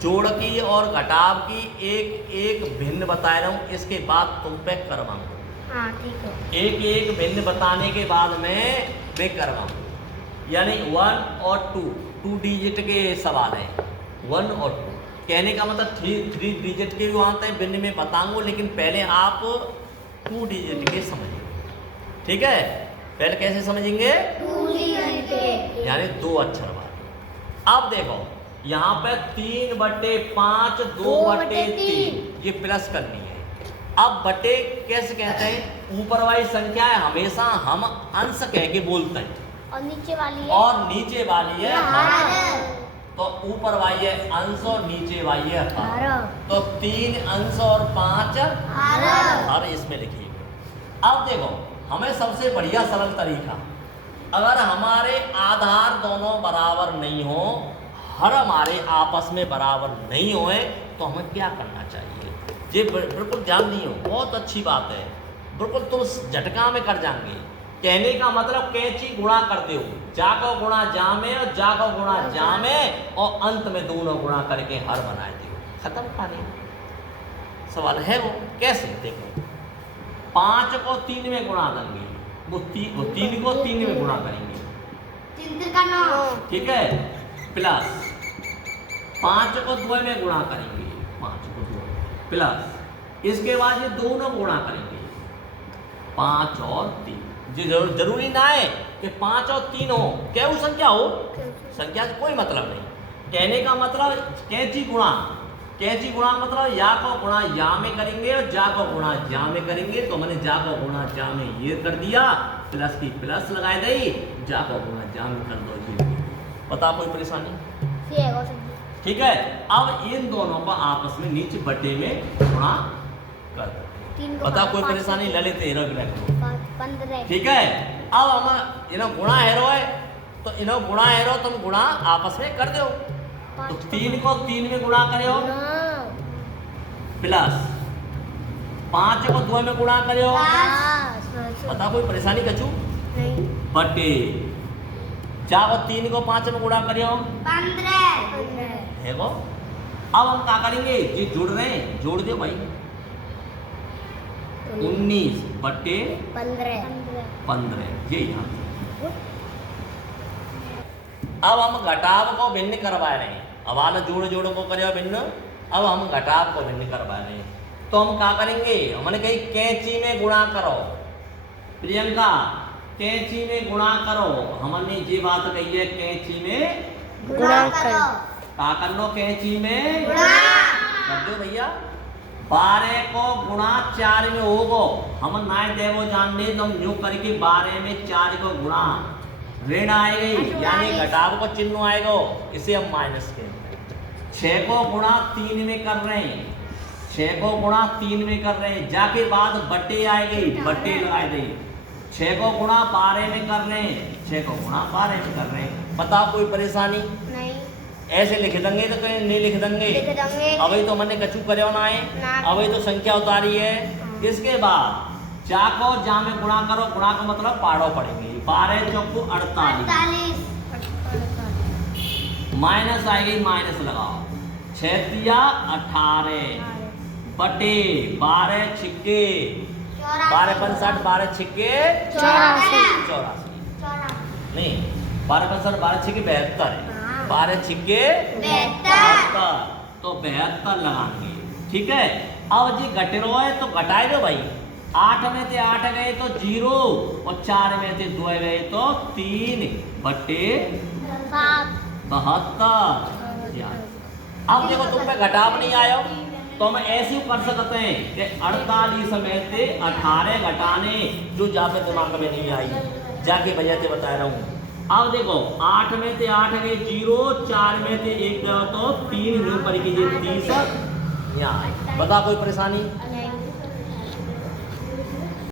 जोड़ की और घटाव की एक एक भिन्न बता रहा हूँ, इसके बाद तुम पे करवाऊँ। हाँ ठीक है। एक एक भिन्न बताने के बाद में मैं करवाऊँ, यानी 1 और 2 डिजिट के सवाल है। 1 और 2 कहने का मतलब 3 डिजिट के भी आते हैं, भिन्न में बताऊंगा, लेकिन पहले आप 2 डिजिट के समझिए। ठीक है, पहले कैसे समझेंगे? 2 डिजिट के, यानी 2 अक्षर वाले। अब देखो यहाँ पे 3/5 2/3 ये प्लस करनी है। अब बटे कैसे कहते हैं? ऊपर वाली संख्या है हमेशा हम अंश कह के बोलते हैं, और नीचे वाली है, और नीचे वाली है हर। तो ऊपर वाली है अंश और नीचे वाली है हर। हर। तो 3 अंश और 5 हर इसमें लिखिए। अब देखो हमें सबसे बढ़िया सरल तरीका, अगर हमारे आधार दोनों बराबर नहीं हो, हर हमारे आपस में बराबर नहीं होए, तो हमें क्या करना चाहिए? ये बिल्कुल ध्यान दियो, बहुत अच्छी बात है, बिल्कुल तुम झटका में कर जाएंगे। कहने का मतलब कैंची गुणा कर दो, जा को गुणा जा में और जा को गुणा जा में, और अंत में दोनों गुणा करके हर बना दो, खत्म कहानी। सवाल है वो कैसे? देखो 5 को 3 में गुणा करेंगे, वो 3 को 3 में गुणा करेंगे, 3 का 9, ठीक है, प्लस 5 को 2 में गुणा करेंगे, 5 को 2 प्लस इसके बाद ये दोनों गुणा करेंगे, 5 और 3। जरूरी ना है कि 5 और 3 हो, क्या वो संख्या हो, संख्या से कोई मतलब नहीं। कहने का मतलब कैंची गुणा मतलब या को गुणा या में करेंगे और जा को गुणा जा में करेंगे, तो मैंने जा को गुणा जा में ये कर दिया, प्लस की प्लस लगाए दी, जा को गुणा जा में कर दो, ये बता कोई परेशानी? ठीक है, अब इन दोनों को आपस में नीचे बटे में गुणा कर दो, बता कोई परेशानी? ललित हेरो 15। ठीक है, अब हम इन्हों गुणा हेरो है, तो इन्हों गुणा हेरो तुम गुणा आपस में कर दो, तो 3 को 3 में गुणा करो प्लस 5 को 2 में गुणा करो, बता कोई परेशानी कचू? नहीं। बटे जा को 3 को 5 में गुणा करो 15 है वो। अब हम क्या करेंगे? ये जोड़ रहे हैं, जोड़ दो भाई, 19 बटे 15 ये यहाँ। अब हम घटाव को भिन्न करवा रहे हैं, अब आना जोड़ को करो भिन्न, अब हम घटाव को भिन्न करवा रहे हैं, तो हम क्या करेंगे? हमने कही कैंची में गुणा करो, प्रियंका कैंची में गुणा करो, हमने ये बात कही है कैंची में गुणा करो। क्या कर लो? कैंची में गुणा कर दो भैया। 12 को गुणा 4 में होगो, हम ना देवो जान दे, तो हम यूं करके 12 में 4 को गुणा ऋण आएगी, यानी घटाव को चिन्ह आएगा, इसे हम माइनस के 6 को गुणा 3 में कर रहे हैं, 6 को गुणा 3 में कर रहे हैं, जाके बाद बटे आएगी, बटे लगाए दे, 6 को गुणा 12 में कर रहे हैं, 6 को गुणा 12 में कर रहे हैं, बताओ कोई परेशानी? नहीं। ऐसे लिख देंगे तो कहीं नहीं लिख देंगे, अभी तो मैंने कचू करे ना है, अभी तो संख्या उतारी है। इसके बाद जा को जा में गुणा करो, गुणा का मतलब पाड़ो पड़ेंगे, 12 चौको 48 माइनस आएगी, माइनस लगाओ, 6 तिया 18 बटे 12 छिक्के 12 65 12 छिक्के 84 नहीं 12 65 12 छिक्के 72 है, 12 छिक्के 72, तो 72 लगाएंगे। ठीक है, अब जी घटनो है तो घटाए दो भाई, 8 में से 8 गए तो 0 और 4 में से 2 गए तो 3 बटे 72। अब देखो तुम पे घटाव नहीं आयो, तो हम ऐसे कर सकते हैं कि 48 में से 18 घटाने, जो जाके दिमाग में नहीं आई, जाके भैया से बता रहा हूँ। अब देखो 8 में से 8 गए 0, 4 में से 1 गया तो 3 यूं पर कीजिए 30 यहाँ। बता कोई परेशानी?